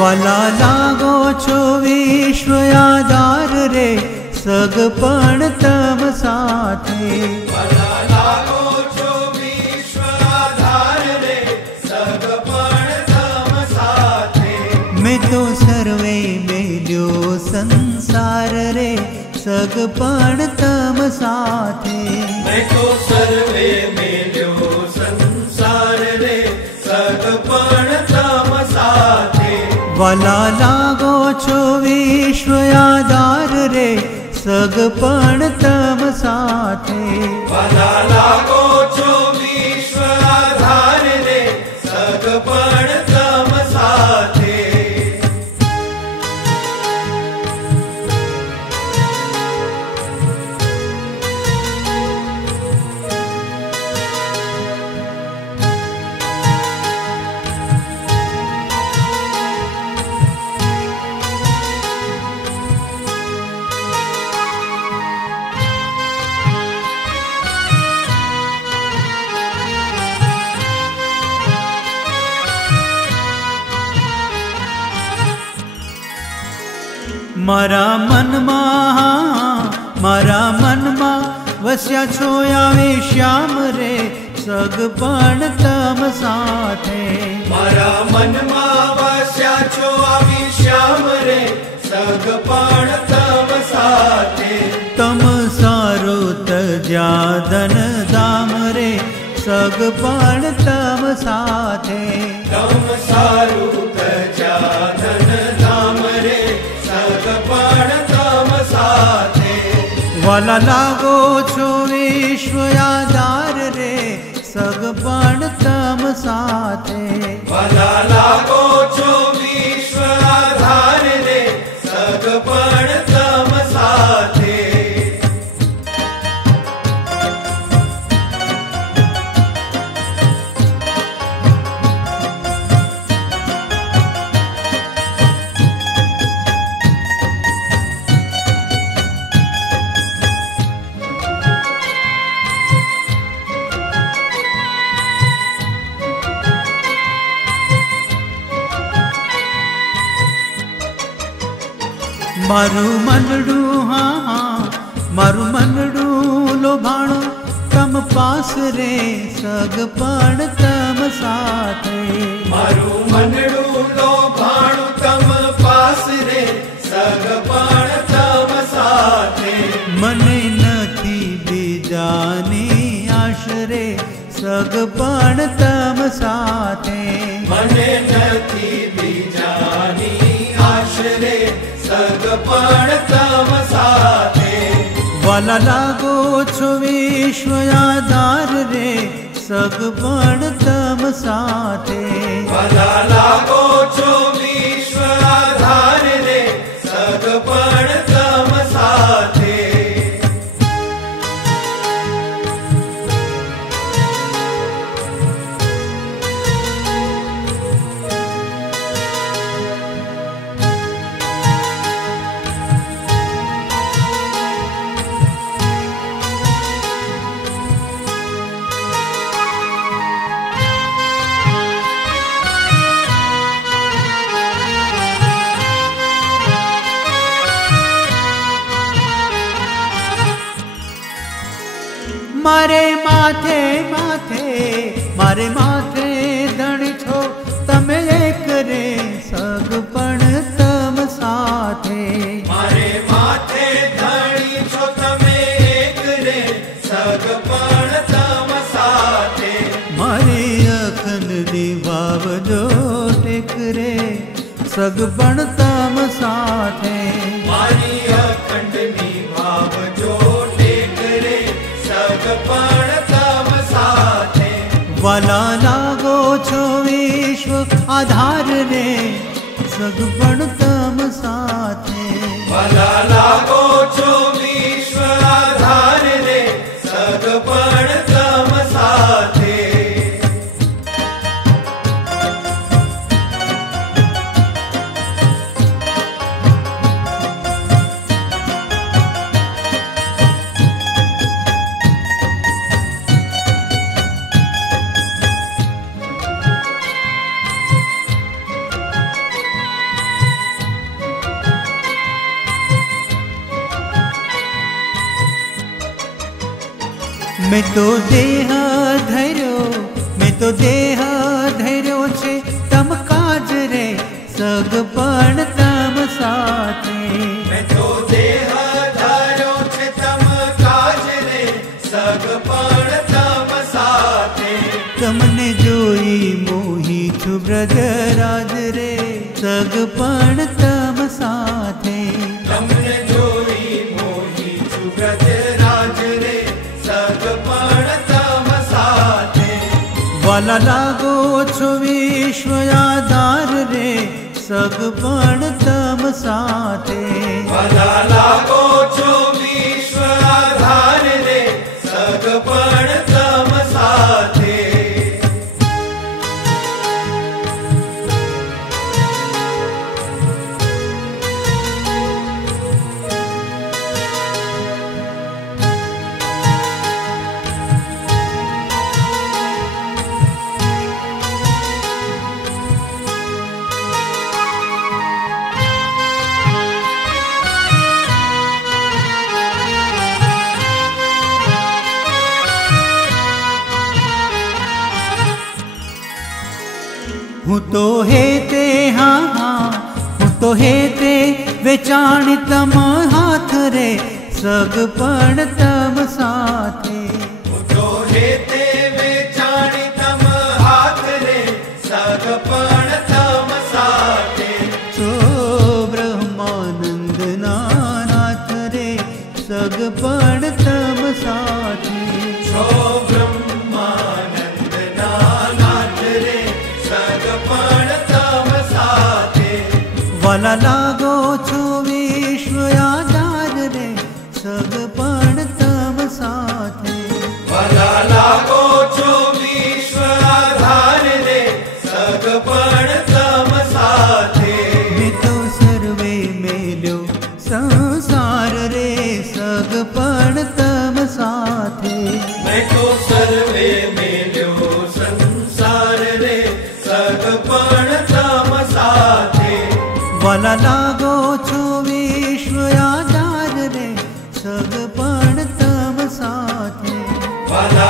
वाला लागो छो विश्व आधार रे सगपण तम साथे। वाला लागो छो विश्व आधार रे सगपण तम साथे। मैं तो सर्वे मेल्यो संसार रे सगपण तम साथे। मैं तो सर्वे मेल्यो संसार रे सगपण तम साथे। वाला लागो छो विश्व आधार रे सगपण तम साथे। वाला लागो छो विश्व आधार रे सगपण तम साथे। मारा मन मा वस्या छो आवे श्याम रे सगपण तम साथे। मारा मन मा वस्या छो आवी श्याम रे सगपण तम साथे। तम सारो तजा धन धाम रे सगपण तम साथे। तम सारू तजा धन धाम रे सगपण तम साथे। वाला लागो छो विश्व आधार रे सगपण तम साथे। वाला लागो छो विश्व आधार रे सगपण तम साथे। मारू मनडू मारू मनडू लोभाणो तम पास रे सगपण तम साथे। मारू मनडू लोभाणु तम पास रे सगपण तम साथे। मने नथी बीजानी आश्रे सगपण तम साथे। मने नथी बीजानी आश्रे सगपण तम साथे। वाला लागो छो विश्व आधार रे सगपण तम साथे। वाला लागो छो विश्व आधार रे सगपण तम साथे। मारे माथे मारे माथे धण छो तमे एक रे सगपण तम साथे। मारे माथे धणी छो तमे एक रे सगपण तम साथे। मारे अखन निभाव जो टेक रे सगपण तम साथे। मारी अखंड निभाव जो टेक रे सगपण तम साथे। वाला लागो छो विश्व आधार रे सगपण तम साथे। वाला लागो छो विश्व आधार रे सगपण तम साथे। मैं तो देह धैर्यो छे तम काज रे सगपण तम साथे। मैं तो देह धार्यो छे तम काज रे सगपण तम साथे। तमने जोई मोही छु ब्रजराज रे सगपण तम साथे। तमने जोई मोही छु ब्रजराज रे सगपण तम साथे। वाला लागो छो विश्व आधार रे सगपण तम साथे। वाला लागो छो विश्व आधार रे सगपण तम साथे। हूँ तो हेते हूँ तो हेते वेचाणी तम हाथ रे सगपण तम साथे। जो हेते वेचाणी तम हाथ रे सगपण तम साथे। छो ब्रह्मानंद नाथ रे सगपण तम साथे। छो ब्रह्मानंद नाथ रे सगपण तम साथे। वाला लागो छो विश्व आधार रे सगपण तम साथे। वाला लागो छो विश्व आधार रे सगपण तम साथे। मैं तो सर्वे मेल्यो संसार रे सगपण तम साथे। मैं तो सर्वे मेल्यो संसार रे सगपण तम साथे। वाला लागो छो विश्व आधार रे सगपण तम साथे। वाला